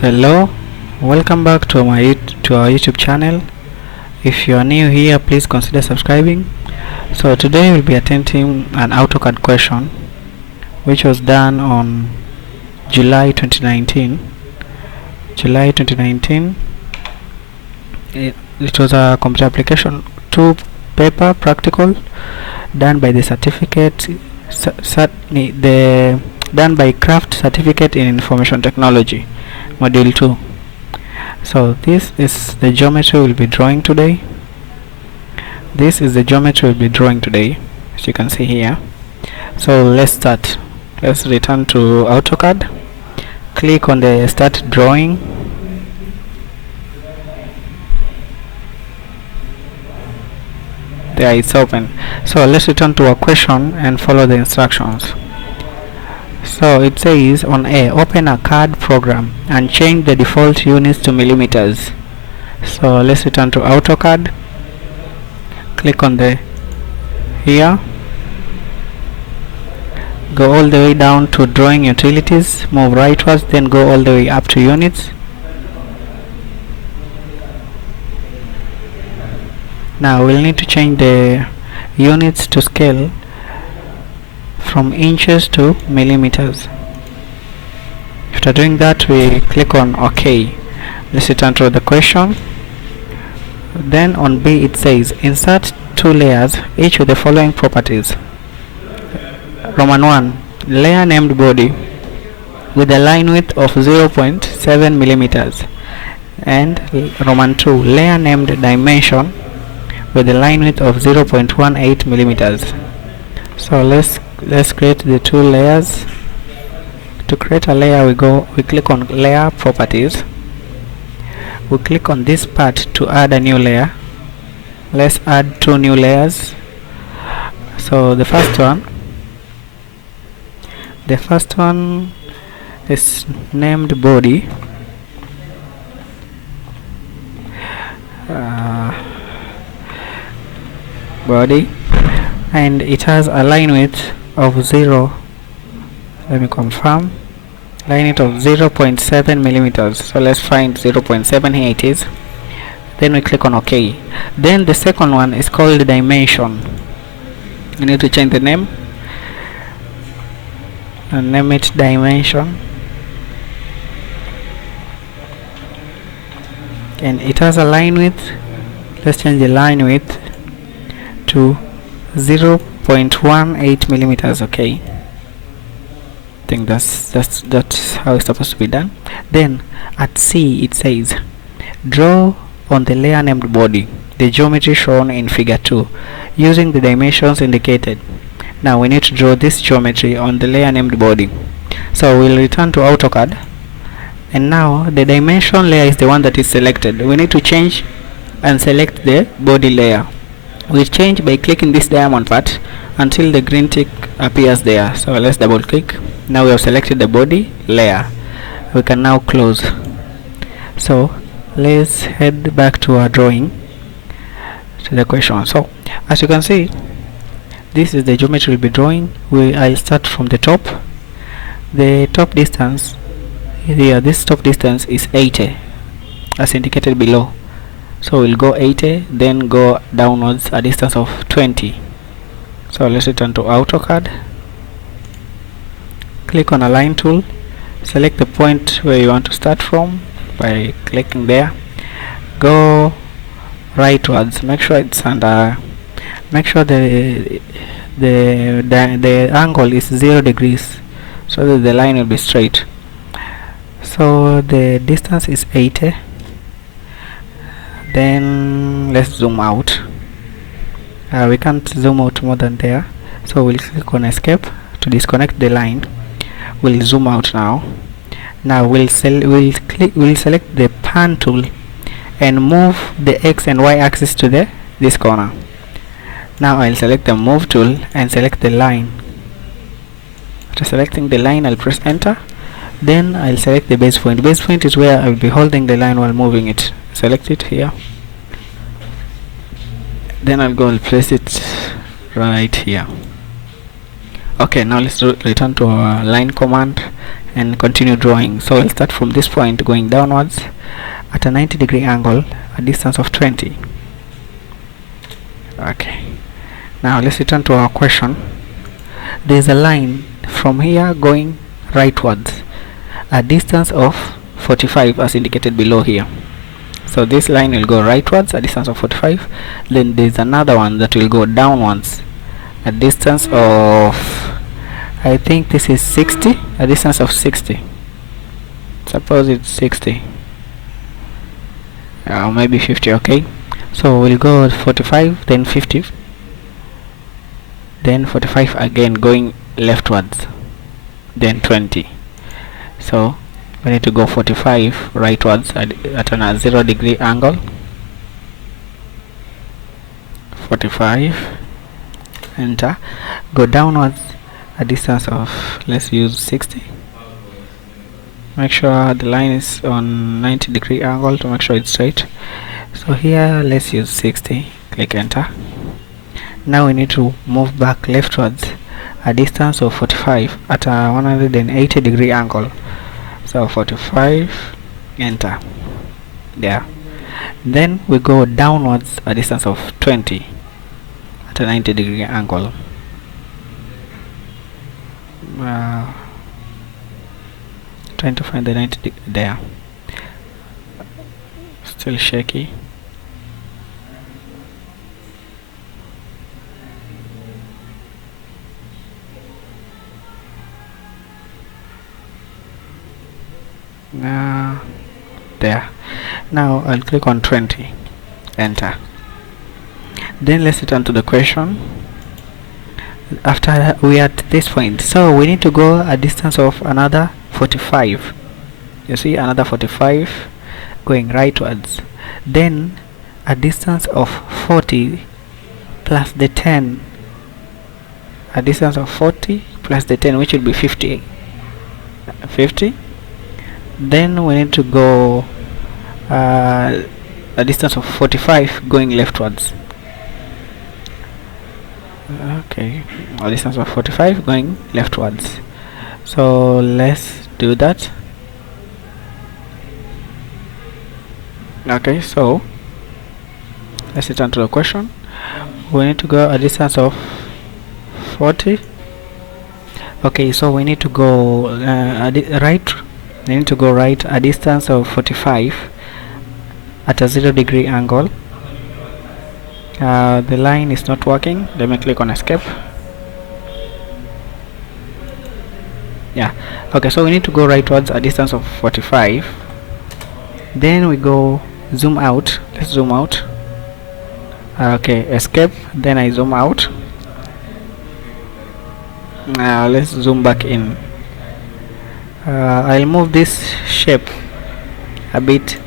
Hello, welcome back to our YouTube channel. If you are new here, please consider subscribing. So today we'll be attempting an AutoCAD question which was done on July 2019. It was a computer application 2 paper practical done by the done by Craft Certificate in Information Technology, Module 2. So this is the geometry we'll be drawing today. As you can see here. So let's start. Let's return to AutoCAD. Click on the Start Drawing. There, it's open. So let's return to our question and follow the instructions. So it says on A, open a CAD program and change the default units to millimeters. So let's return to AutoCAD. Click on the here. Go all the way down to drawing utilities, move rightwards, then go all the way up to units. Now we'll need to change the units to scale from inches to millimeters. After doing that, we click on OK. Let's return to the question. Then on B it says insert 2 layers, each with the following properties. Roman 1, layer named body with a line width of 0.7 millimeters, and Roman 2, layer named dimension with a line width of 0.18 millimeters. So let's create the 2 layers. To create a layer, we click on layer properties. We click on this part to add a new layer. Let's add 2 new layers. So the first one is named body. And it has a line width of 0. Let me confirm. Line width of 0.7 millimeters. So let's find 0.7. Here it is. Then we click on OK. Then the second one is called dimension. You need to change the name and name it dimension. And it has a line width. Let's change the line width to 0.18 millimeters. Okay, I think that's how it's supposed to be done. Then at C it says draw on the layer named body the geometry shown in figure 2 using the dimensions indicated. Now we need to draw this geometry on the layer named body. So we'll return to AutoCAD, and now the dimension layer is the one that is selected. We need to change and select the body layer. We change by clicking this diamond part until the green tick appears there. So let's double click. Now we have selected the body layer. We can now close. So let's head back to our drawing, to the question. So as you can see, this is the geometry we'll be drawing. I'll start from the top. The top distance here, this top distance is 80 as indicated below. So we'll go 80, then go downwards a distance of 20. So let's return to AutoCAD. Click on Align tool. Select the point where you want to start from by clicking there. Go rightwards. Make sure it's under. Make sure the angle is 0 degrees, so that the line will be straight. So the distance is 80. Then let's zoom out. We can't zoom out more than there, so we'll click on escape to disconnect the line. We'll zoom out now. Now we'll select the pan tool and move the X and Y axis to this corner. Now I'll select the move tool and select the line. After selecting the line, I'll press enter. Then I'll select the base point. Base point is where I'll be holding the line while moving it. Select it here. Then I'll go and place it right here. Okay, now let's return to our line command and continue drawing. So I'll start from this point going downwards at a 90-degree angle, a distance of 20. Okay, now let's return to our question. There is a line from here going rightwards, a distance of 45 as indicated below here. So this line will go rightwards, a distance of 45. Then there is another one that will go downwards, a distance of, I think this is 60, a distance of 60. Suppose it's 60, or maybe 50. Okay, so we'll go 45, then 50, then 45 again going leftwards, then 20. So we need to go 45 rightwards at a 0-degree angle. 45, enter. Go downwards a distance of, let's use 60. Make sure the line is on 90-degree angle to make sure it's straight. So here let's use 60. Click enter. Now we need to move back leftwards a distance of 45 at a 180-degree angle. So 45, enter. There. Then we go downwards a distance of 20 at a 90-degree angle. Trying to find the 90 there. Still shaky. There. Now I'll click on 20, enter. Then let's return to the question. After we are at this point, so we need to go a distance of another 45. You see, another 45 going rightwards. Then a distance of 40 plus the 10. A distance of 40 plus the 10, which will be 50. 50. Then we need to go a distance of 45 going leftwards. Okay, a distance of 45 going leftwards. So let's do that. Okay, so let's return to the question. We need to go a distance of 40. Okay, so we need to go right. We need to go right a distance of 45 at a 0-degree angle. The line is not working. Let me click on escape. Yeah, okay, so we need to go rightwards a distance of 45. Then we go zoom out. Let's zoom out. Okay, escape. Then I zoom out. Let's zoom back in. I'll move this shape a bit.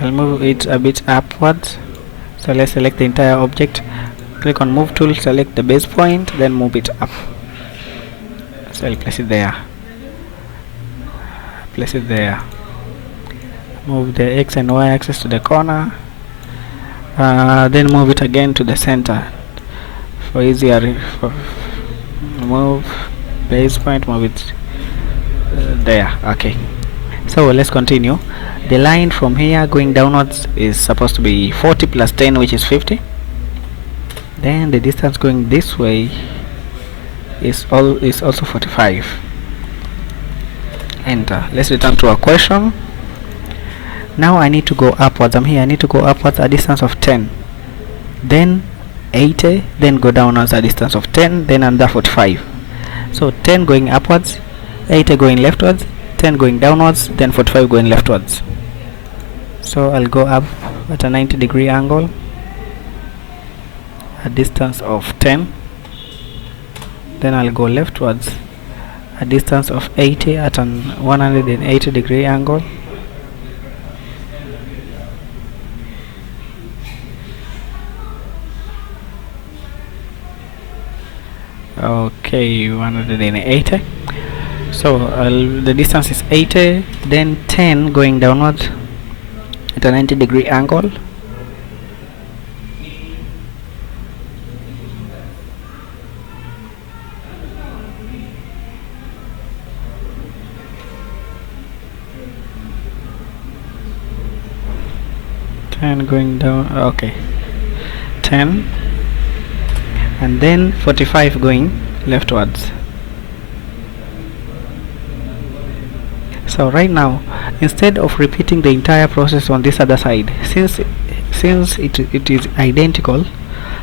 I'll move it a bit upwards. So let's select the entire object, click on move tool, select the base point, then move it up. So I'll place it there. Place it there. Move the X and Y axis to the corner. Then move it again to the center for easier. Move base point, move it there. Okay, so let's continue. The line from here going downwards is supposed to be 40 plus 10, which is 50. Then the distance going this way is also 45. Enter. Let's return to our question. Now I need to go upwards. I'm here. I need to go upwards a distance of 10, then 80, then go downwards a distance of 10, then another 45. So 10 going upwards, 80 going leftwards, 10 going downwards, then 45 going leftwards. So I'll go up at a 90-degree angle, a distance of 10. Then I'll go leftwards a distance of 80 at an 180-degree angle. Okay, 180. So the distance is 80, then 10 going downwards at a 90-degree angle. 10 going down, okay, 10, and then 45 going leftwards. So right now, instead of repeating the entire process on this other side, since it is identical,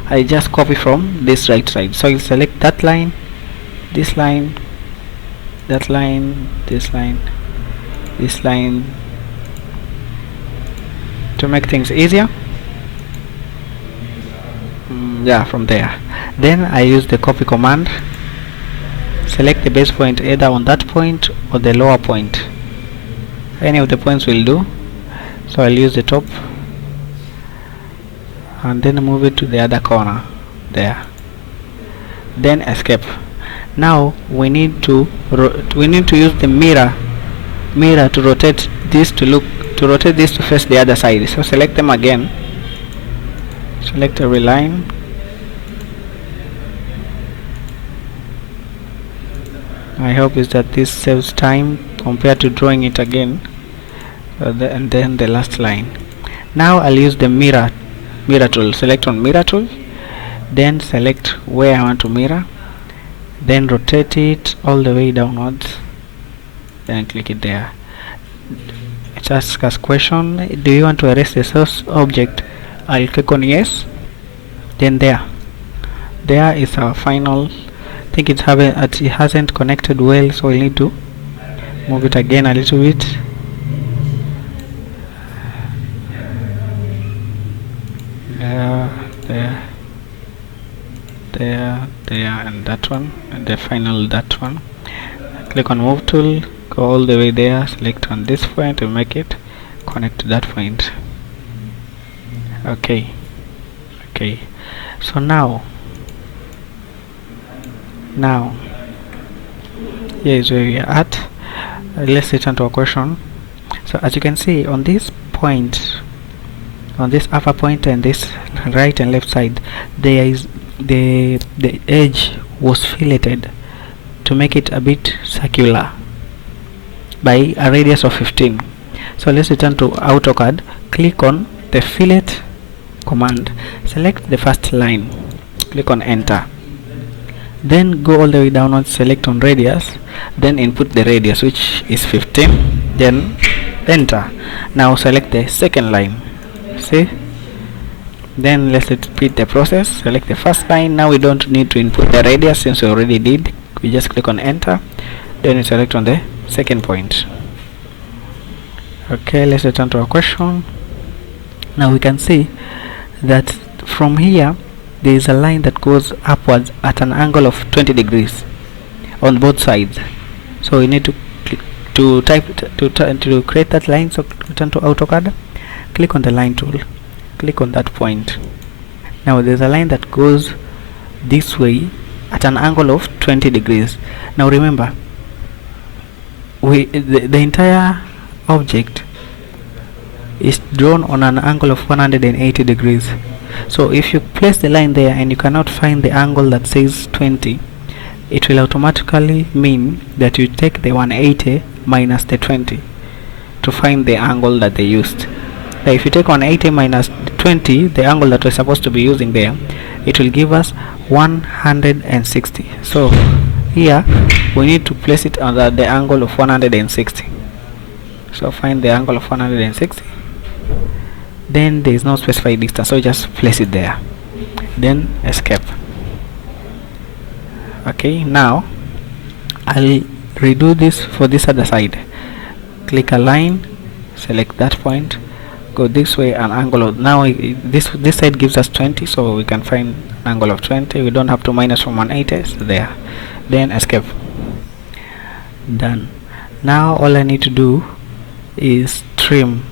I just copy from this right side. So I'll select that line, this line, that line, this line, this line, to make things easier. Yeah, from there. Then I use the copy command, select the base point either on that point or the lower point. Any of the points will do. So I'll use the top and then move it to the other corner there. Then escape. Now we need to use the mirror to rotate this to face the other side. So select them again. Select a reline. I hope is that this saves time compared to drawing it again. And then the last line. Now I'll use the mirror tool. Select on mirror tool, then select where I want to mirror, then rotate it all the way downwards, then click it there. It asks us question, do you want to erase the source object? I'll click on yes. Then there is our final. I think it hasn't connected well, so we'll need to move it again a little bit. There, and that one, and the final that one. Click on move tool, go all the way there, select on this point and make it connect to that point. Okay, so now here is where we are at. Let's return to our question. So as you can see on this point, on this upper point and this right and left side, there is the edge was filleted to make it a bit circular by a radius of 15. So let's return to AutoCAD. Click on the fillet command, select the first line, click on enter, then go all the way downwards, select on radius, then input the radius, which is 15, then enter. Now select the second line, see, then let's repeat the process. Select the first line. Now we don't need to input the radius since we already did. We just click on enter, then we select on the second point. Okay, let's return to our question. Now we can see that from here there is a line that goes upwards at an angle of 20 degrees on both sides. So we need to create that line. So return to AutoCAD, click on the line tool, click on that point. Now there's a line that goes this way at an angle of 20 degrees. Now remember, the entire object is drawn on an angle of 180 degrees. So if you place the line there and you cannot find the angle that says 20, it will automatically mean that you take the 180 minus the 20 to find the angle that they used. Now if you take 180 minus 20, the angle that we're supposed to be using there, it will give us 160. So here we need to place it under the angle of 160. So find the angle of 160, then there is no specified distance, so just place it there, then escape. Okay, now I'll redo this for this other side. Click a line, select that point, go this way, an angle of, now this side gives us 20, so we can find an angle of 20. We don't have to minus from 180, so there, then escape. Done. Now all I need to do is trim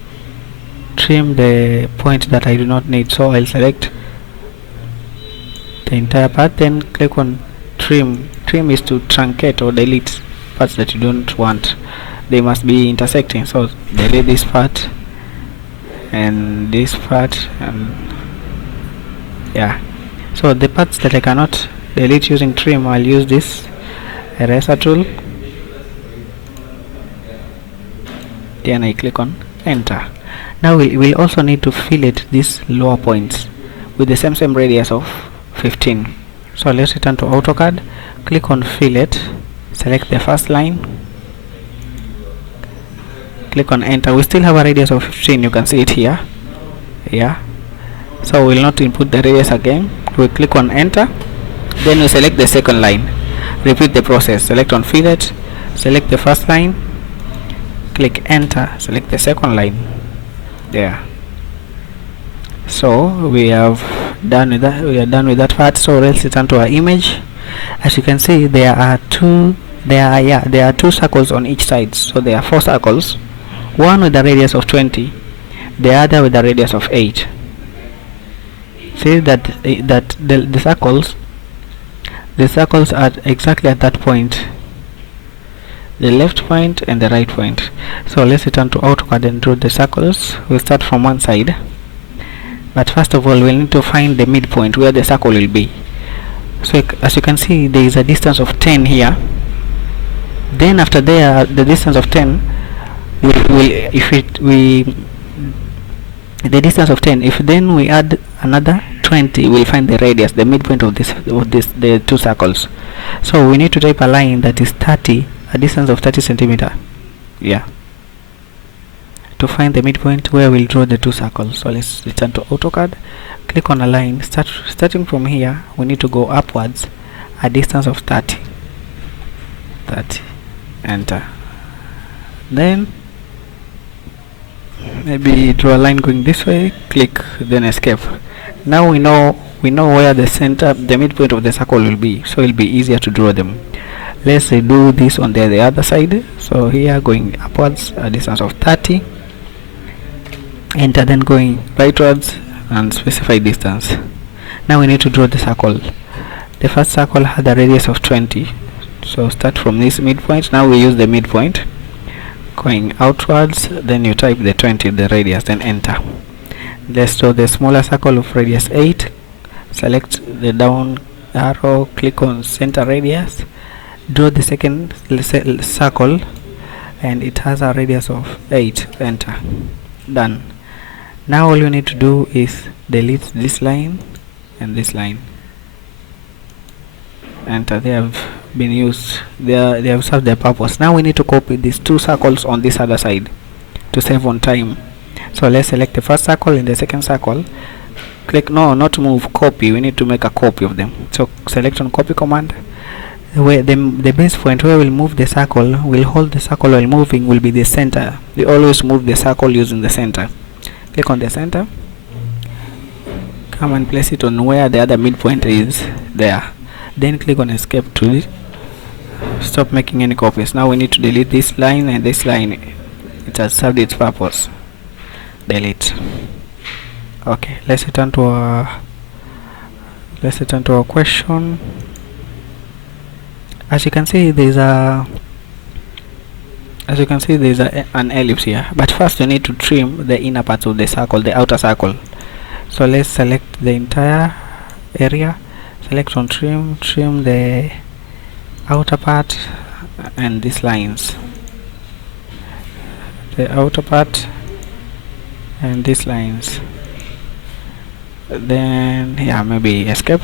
the point that I do not need. So I'll select the entire part, then click on trim. Trim is to truncate or delete parts that you don't want. They must be intersecting, so delete this part and this part, and yeah. So the parts that I cannot delete using trim, I'll use this eraser tool, then I click on enter. Now we'll also need to fillet these lower points with the same radius of 15. So let's return to AutoCAD, click on fillet, select the first line, click on enter. We still have a radius of 15, you can see it here. Yeah, so we'll not input the radius again. We click on enter, then we select the second line, repeat the process, select on fillet, select the first line, click enter, select the second line. There. So we are done with that part. So let's return to our image. As you can see, there are two circles on each side. So there are 4 circles, one with a radius of 20, the other with a radius of 8. See that the circles are exactly at that point, the left point and the right point. So let's return to AutoCAD and draw the circles. We'll start from one side, but first of all we'll need to find the midpoint where the circle will be. So as you can see, there is a distance of 10 here. Then after the distance of 10, the distance of 10, if then we add another 20, we'll find the radius, the midpoint of the 2 circles. So we need to type a line that is 30, a distance of 30 centimeter, yeah, to find the midpoint where we'll draw the 2 circles. So let's return to AutoCAD, click on a line, starting from here we need to go upwards a distance of 30, enter. Then maybe draw a line going this way, click, then escape. Now we know where the midpoint of the circle will be, so it'll be easier to draw them. Let's do this on the other side. So here, going upwards a distance of 30, enter, then going rightwards and specify distance. Now we need to draw the circle. The first circle had a radius of 20, so start from this midpoint. Now we use the midpoint, going outwards, then you type the 20, the radius, then enter. Let's draw the smaller circle of radius 8, select the down arrow, click on center radius, draw the second circle, and it has a radius of 8, enter, done. Now all you need to do is delete this line and this line, enter. They have been used, they have served their purpose. Now we need to copy these 2 circles on this other side to save on time. So let's select the first circle and the second circle, click, no, not move, copy. We need to make a copy of them. So select on copy command, where the base point where we'll move the circle, we'll hold the circle while moving, will be the center. We always move the circle using the center. Click on the center, come and place it on where the other midpoint is, there. Then click on escape to stop making any copies. Now we need to delete this line and this line. It has served its purpose. Delete. Okay, let's return to our question. As you can see, there's an ellipse here, but first you need to trim the inner parts of the circle, the outer circle. So let's select the entire area, select on trim the outer part and these lines, the outer part and these lines. Then maybe escape,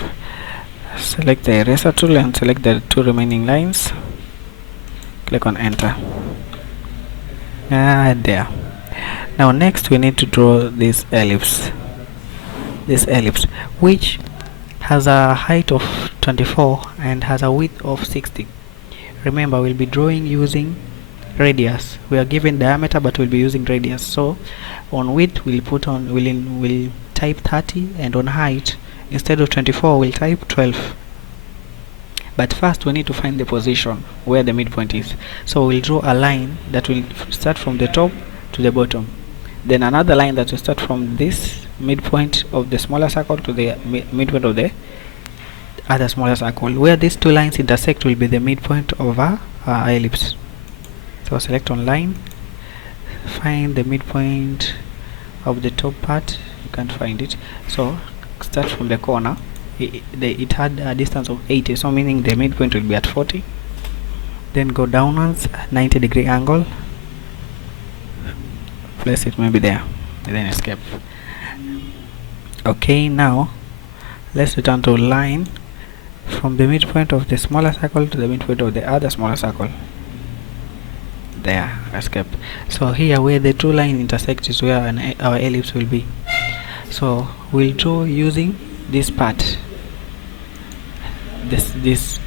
select the eraser tool and select the 2 remaining lines, click on enter. There. Now next we need to draw this ellipse, which has a height of 24 and has a width of 60. Remember, we'll be drawing using radius. We are given diameter, but we'll be using radius. So on width we'll type 30, and on height, instead of 24, we'll type 12. But first we need to find the position where the midpoint is. So we'll draw a line that will start from the top to the bottom, then another line that will start from this midpoint of the smaller circle to the midpoint of the other smaller circle. Where these 2 lines intersect will be the midpoint of our ellipse. So select on line, find the midpoint of the top part. You can't find it, so start from the corner. It had a distance of 80, so meaning the midpoint will be at 40. Then go downwards 90-degree angle, place it maybe there. then escape. Okay, now let's return to line from the midpoint of the smaller circle to the midpoint of the other smaller circle. There, escape. So here where the two line intersect is where our ellipse will be. So we'll draw using this part, this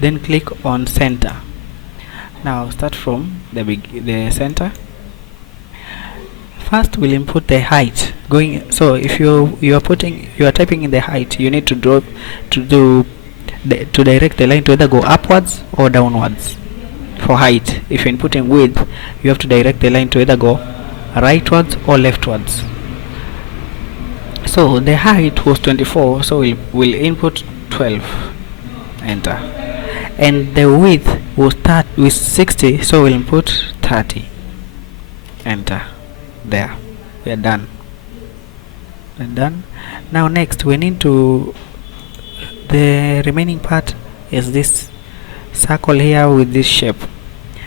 then click on center. Now start from the center. First we'll input the height going. So if you are typing in the height, you need to direct the line to either go upwards or downwards. For height, if you're inputting width, you have to direct the line to either go rightwards or leftwards. So the height was 24, so we'll input 12, enter. And the width was 60, so we'll input 30, enter. There, we are done. We're done. Now next we need to, the remaining part is this circle here with this shape.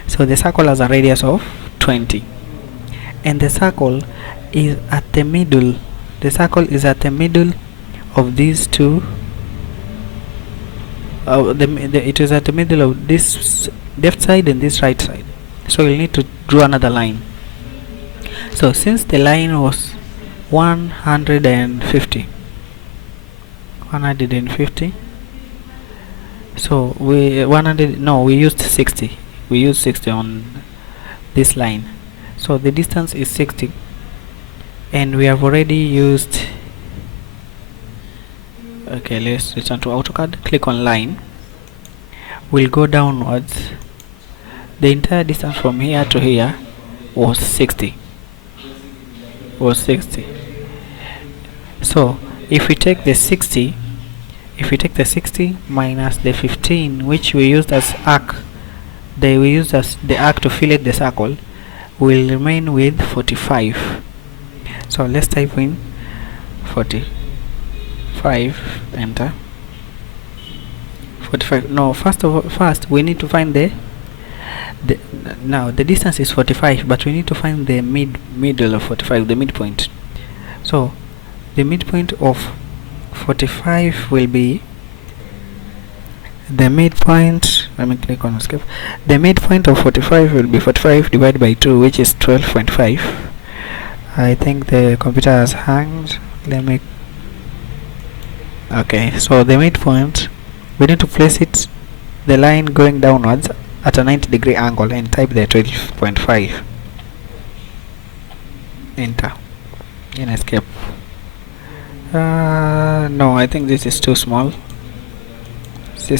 So the circle has a radius of 20, and the circle is at the middle. The circle is at the middle of these two. It is at the middle of this left side and this right side. So we'll need to draw another line. So since the line was 150, so we used 60. We used 60 on this line. So the distance is 60, and we have already used. Okay, let's return to AutoCAD. Click on line. We'll go downwards. The entire distance from here to here was 60. So if we take the 60 minus the 15, which we used as arc, we used as the arc to fillet the circle, will remain with 45. So let's type in 45, enter. 45. No, first we need to find now the distance is 45, but we need to find the middle of 45, the midpoint. So the midpoint of 45 will be the midpoint. Let me click on escape. The midpoint of 45 will be 45 divided by 2, which is 12.5. I think the computer has hanged. Okay, so the midpoint, we need to place it, the line going downwards at a 90-degree angle, and type the 12.5, enter, and escape. No, I think this is too small. So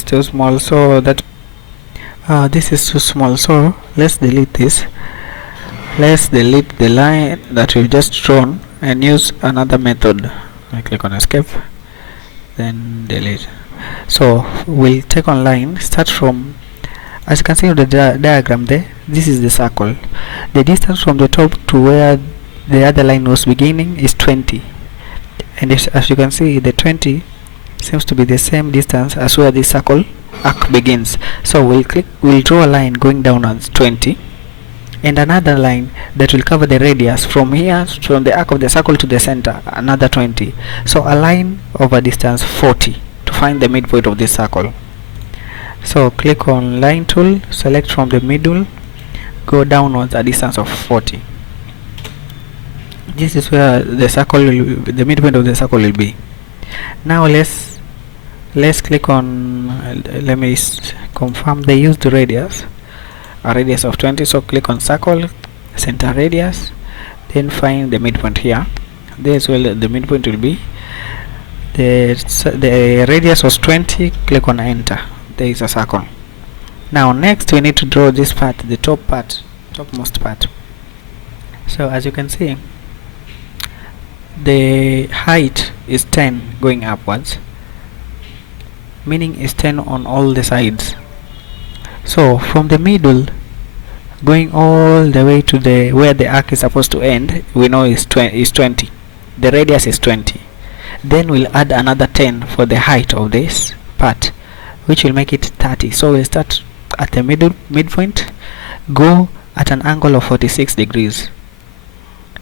this is too small, so let's delete this. Let's delete the line that we've just drawn and use another method. I click on escape, then delete. So we'll take on line, start from, as you can see on the diagram there, this is the circle. The distance from the top to where the other line was beginning is 20, and as you can see, the 20 seems to be the same distance as where the circle arc begins. So we'll draw a line going downwards 20, and another line that will cover the radius from here, from the arc of the circle to the center, another 20. So a line of a distance 40 to find the midpoint of this circle. So click on line tool, select from the middle, go downwards a distance of 40. This is where the midpoint of the circle will be. Now let's click on, let me confirm they used the radius, a radius of 20. So click on circle, center radius, then find the midpoint here. This will the midpoint will be. The radius was 20. Click on enter. There is a circle. Now next we need to draw this part, the topmost part. So as you can see, the height is 10 going upwards, meaning is 10 on all the sides. So from the middle going all the way to where the arc is supposed to end, we know is 20. The radius is 20. Then we'll add another 10 for the height of this part, which will make it 30. So we'll start at the midpoint, go at an angle of 46 degrees.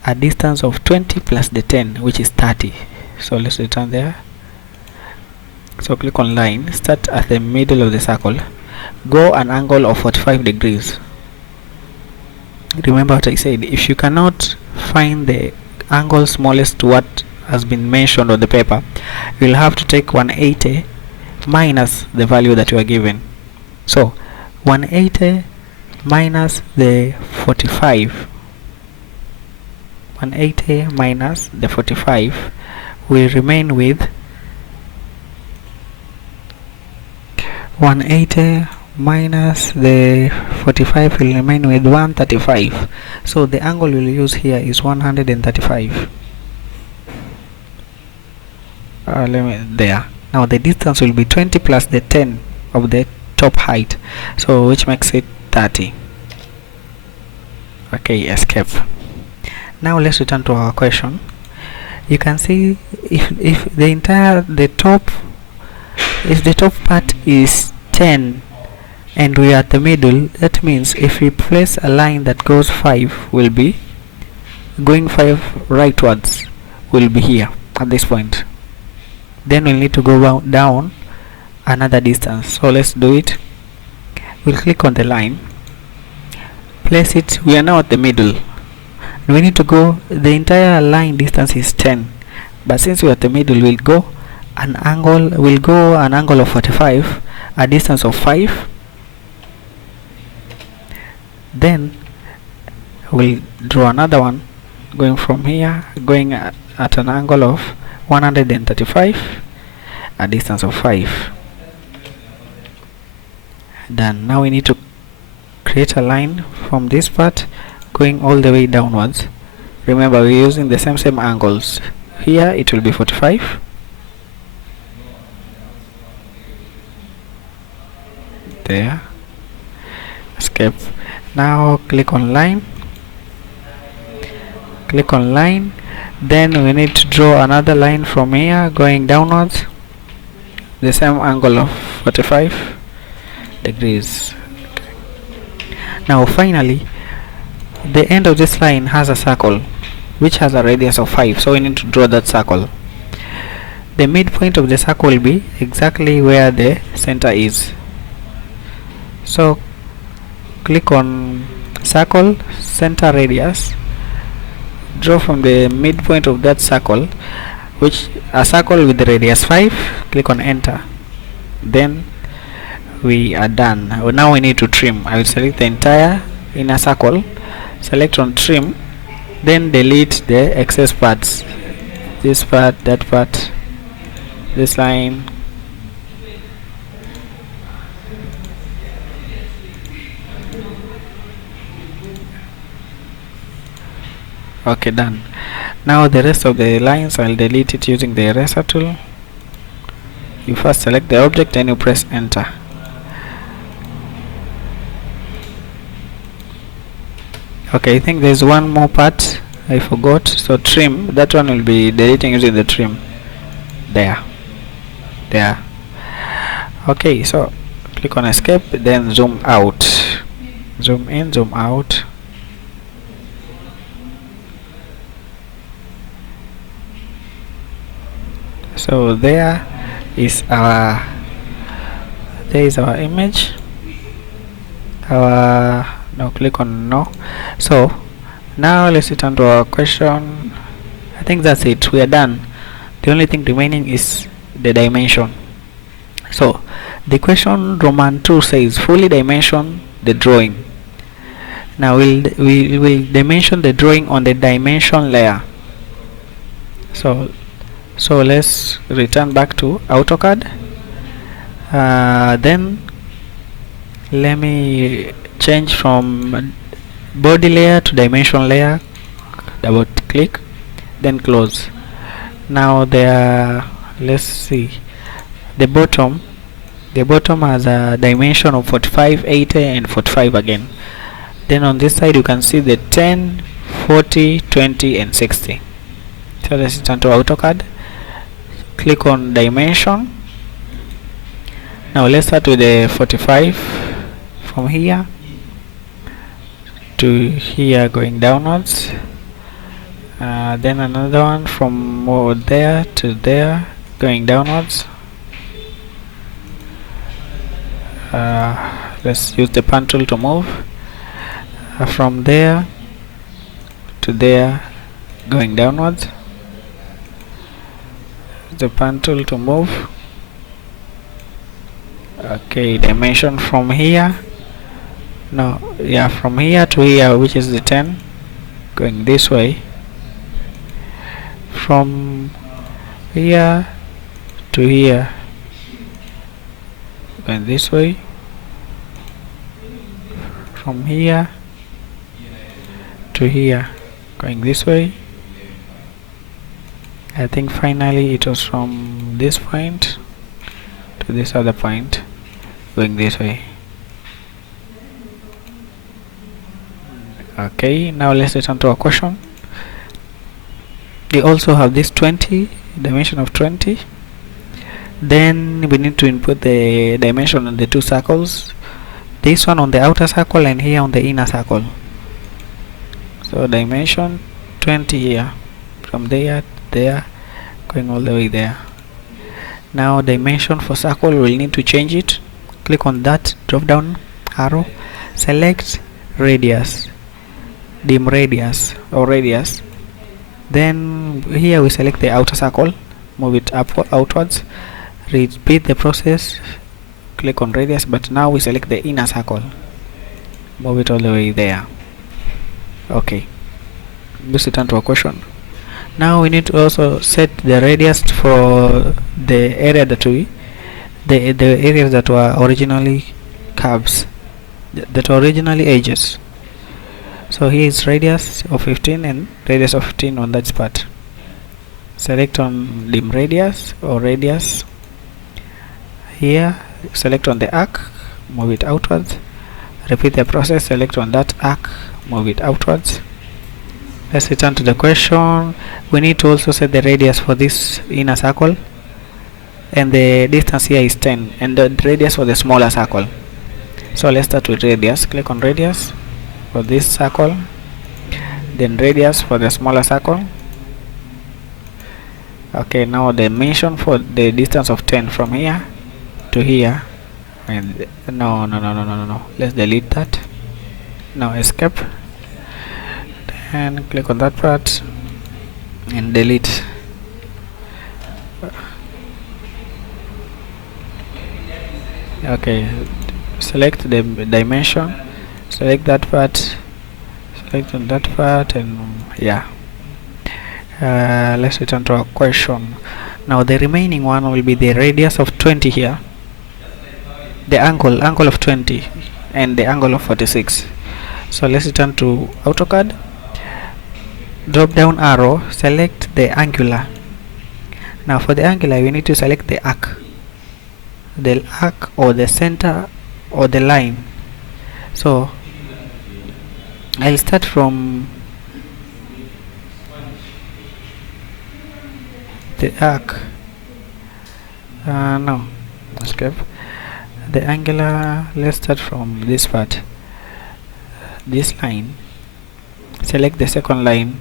a distance of 20 plus the 10, which is 30. So let's return there. So click on line, start at the middle of the circle, go an angle of 45 degrees. Remember what I said, if you cannot find the angle smallest to what has been mentioned on the paper, you'll have to take 180 minus the value that you are given. So 180 minus the 45, 180 minus the 45 will remain with 180 minus the 45 will remain with 135. So the angle we'll use here is 135. There. Now the distance will be 20 plus the 10 of the top height, so which makes it 30. Okay, escape. Now let's return to our question. You can see if the top part is 10 and we are at the middle, that means if we place a line that goes 5, will be going 5 rightwards, will be here at this point. Then we'll need to go down another distance. So let's do it. We'll click on the line, place it. We are now at the middle. We need to go, the entire line distance is 10, but since we're at the middle, we'll go an angle of 45, a distance of 5. Then we'll draw another one going from here, going at an angle of 135, a distance of 5. Done. Now we need to create a line from this part going all the way downwards. Remember, we're using the same angles. Here it will be 45. There. Escape. Now click on line. Click on line. Then we need to draw another line from here going downwards, the same angle of 45 degrees. Now finally, the end of this line has a circle which has a radius of 5, so we need to draw that circle. The midpoint of the circle will be exactly where the center is. So click on circle, center radius, draw from the midpoint of that circle, which a circle with the radius 5. Click on enter. Then we are done. Now we need to trim. I will select the entire inner circle, select on trim, then delete the excess parts, this part, that part, this line. Okay, done. Now the rest of the lines I'll delete it using the eraser tool. You first select the object and you press enter. Okay, I think there's one more part I forgot, so trim, that one will be deleting using the trim. There. Okay, so click on escape, then zoom out, zoom in, zoom out. So there is our image. Now click on no. So now let's return to our question. I think that's it. We are done. The only thing remaining is the dimension. So the question Roman 2 says fully dimension the drawing. Now we will dimension the drawing on the dimension layer. So let's return back to AutoCAD. Then let me change from body layer to dimension layer. Double click, then close. Now let's see, the bottom has a dimension of 45, 80 and 45 again. Then on this side you can see the 10, 40, 20 and 60. So let's return to AutoCAD, click on dimension. Now let's start with the 45 from here to here going downwards. Then another one from over there to there, going downwards. Let's use the pen tool to move from there to there, going downwards. The pen tool to move. Okay, dimension from here, from here to here, which is the 10, going this way. From here to here, going this way. From here to here, going this way. I think finally it was from this point to this other point, going this way. Okay, now let's return to our question. We also have this 20, dimension of 20. Then we need to input the dimension on the two circles, this one on the outer circle and here on the inner circle. So dimension 20 here, from there to there, going all the way there. Now dimension for circle, we'll need to change it. Click on that drop down arrow, select radius, dim radius or radius. Then here we select the outer circle, move it outwards, repeat the process, click on radius, but now we select the inner circle, move it all the way there. Okay, let's return to our question. Now we need to also set the radius for the area that the areas that were originally curves, that were originally edges. So here is radius of 15 and radius of 15 on that part. Select on dim radius or radius. Here select on the arc, move it outwards, repeat the process, select on that arc, move it outwards. Let's return to the question. We need to also set the radius for this inner circle, and the distance here is 10, and the radius for the smaller circle. So let's start with radius. Click on radius for this circle, then radius for the smaller circle. Okay, now dimension for the distance of 10 from here to here. And no, let's delete that. Now escape and click on that part and delete. Okay, select the dimension, select that part, select on that part, and let's return to our question. Now the remaining one will be the radius of 20 here, the angle of 20, and the angle of 46. So let's return to AutoCAD, drop down arrow, select the angular. Now for the angular we need to select the arc or the center or the line. So I'll start from the arc. Escape. The angular, let's start from this part, this line. Select the second line.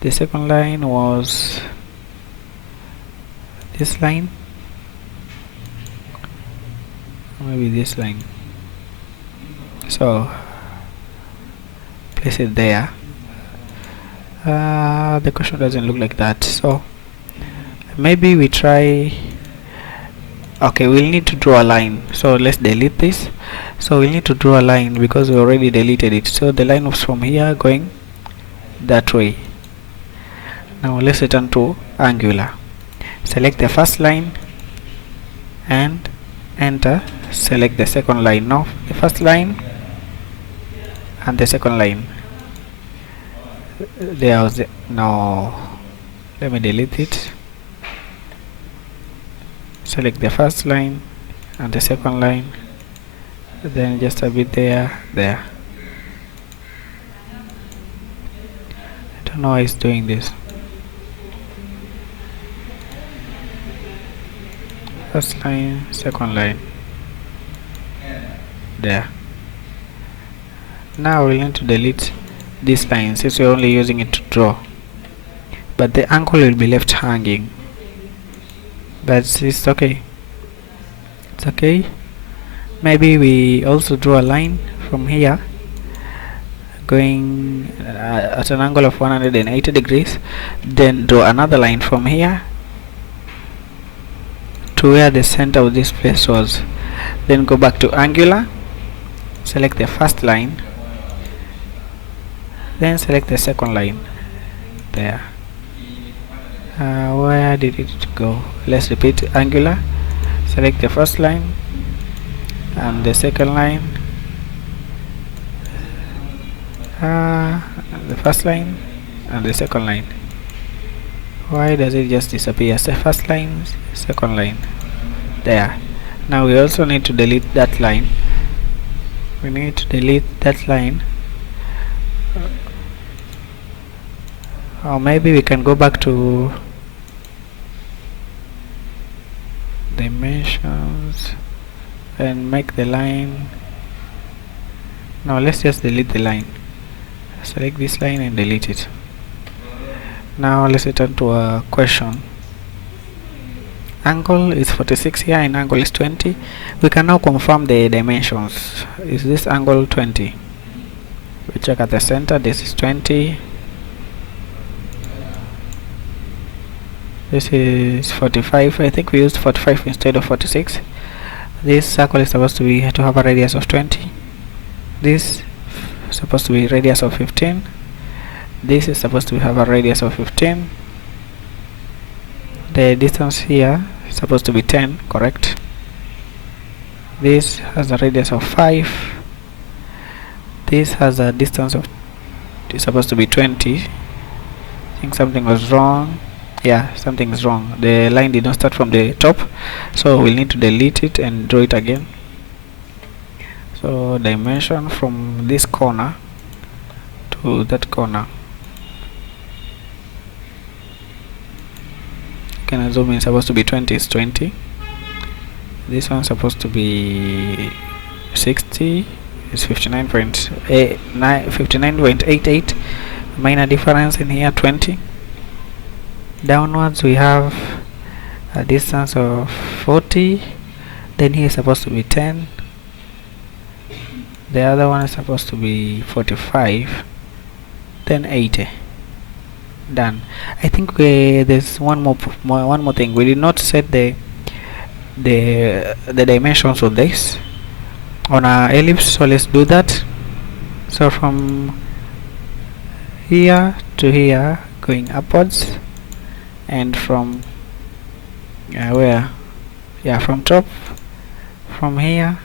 The second line was this line, maybe this line. So place it there. The question doesn't look like that, so maybe we try. Okay, we'll need to draw a line, so let's delete this. So we'll need to draw a line because we already deleted it. So the line was from here going that way. Now let's return to angular. Select the first line and enter. Select the second line. Now the first line and the second line. There was no. Let me delete it. Select the first line and the second line, then just a bit there. I don't know why it's doing this. First line, second line, there. Now we'll need to delete this line since we're only using it to draw. but the angle will be left hanging. But it's okay, it's okay. Maybe we also draw a line from here going at an angle of 180 degrees, then draw another line from here to where the center of this place was, then go back to angular, select the first line, then select the second line there. Where did it go? Let's repeat. Angular, select the first line and the second line, the first line and the second line. Why does it just disappear? The first line, second line there. Now we also need to delete that line. We need to delete that line, or maybe we can go back to dimensions and make the line. Now let's just delete the line. Select this line and delete it. Now let's return to a question. Angle is 46 here and angle is 20. We can now confirm the dimensions. Is this angle 20? We check at the center. This is 20. This is 45. I think we used 45 instead of 46. This circle is supposed to have a radius of 20. This is supposed to be radius of 15. This is supposed to have a radius of 15. The distance here is supposed to be 10, correct? This has a radius of 5. This has a distance of, it's supposed to be 20. I think something was wrong. Yeah, something is wrong. The line did not start from the top, so we'll need to delete it and draw it again. So dimension from this corner to that corner. Can assume it's supposed to be 20 is 20. This one's supposed to be 60 is 59.88. Minor difference in here 20. Downwards we have a distance of 40. Then here is supposed to be 10. The other one is supposed to be 45. Then 80. Done. I think there's one more thing. We did not set the dimensions of this on our ellipse, so let's do that. So from here to here going upwards, and from from top, from here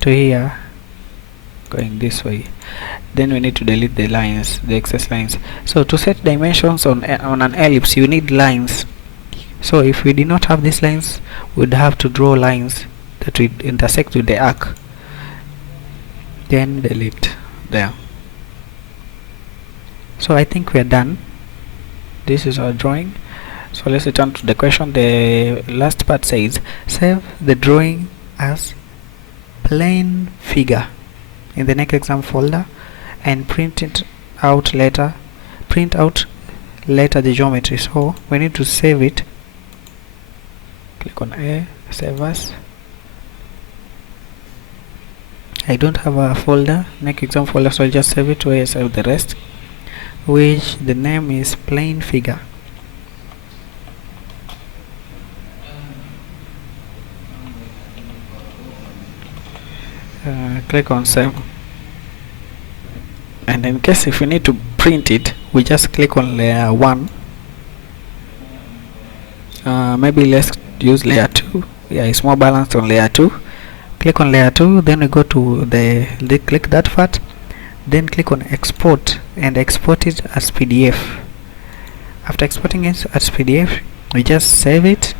to here going this way. Then we need to delete the lines, the excess lines. So to set dimensions on an ellipse, you need lines. So if we did not have these lines, we'd have to draw lines that would intersect with the arc. Then delete there. So I think we are done. This is our drawing. So let's return to the question. The last part says save the drawing as plain figure in the next exam folder and print out later the geometry. So we need to save it. Click on A, save as. I don't have a folder, next exam folder, so I'll just save it where I save the rest, which the name is plain figure. Click on save, and in case if we need to print it, we just click on layer 1. Maybe let's use layer 2. Yeah, it's more balanced on layer 2. Click on layer 2, then we go to click that part, then click on export and export it as PDF. After exporting it as PDF, we just save it.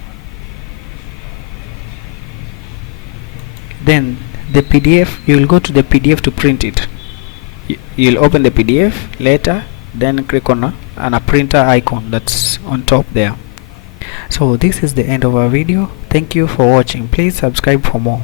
Then the PDF, you will go to the PDF to print it. You'll open the PDF later, then click on a printer icon that's on top there. So this is the end of our video. Thank you for watching. Please subscribe for more.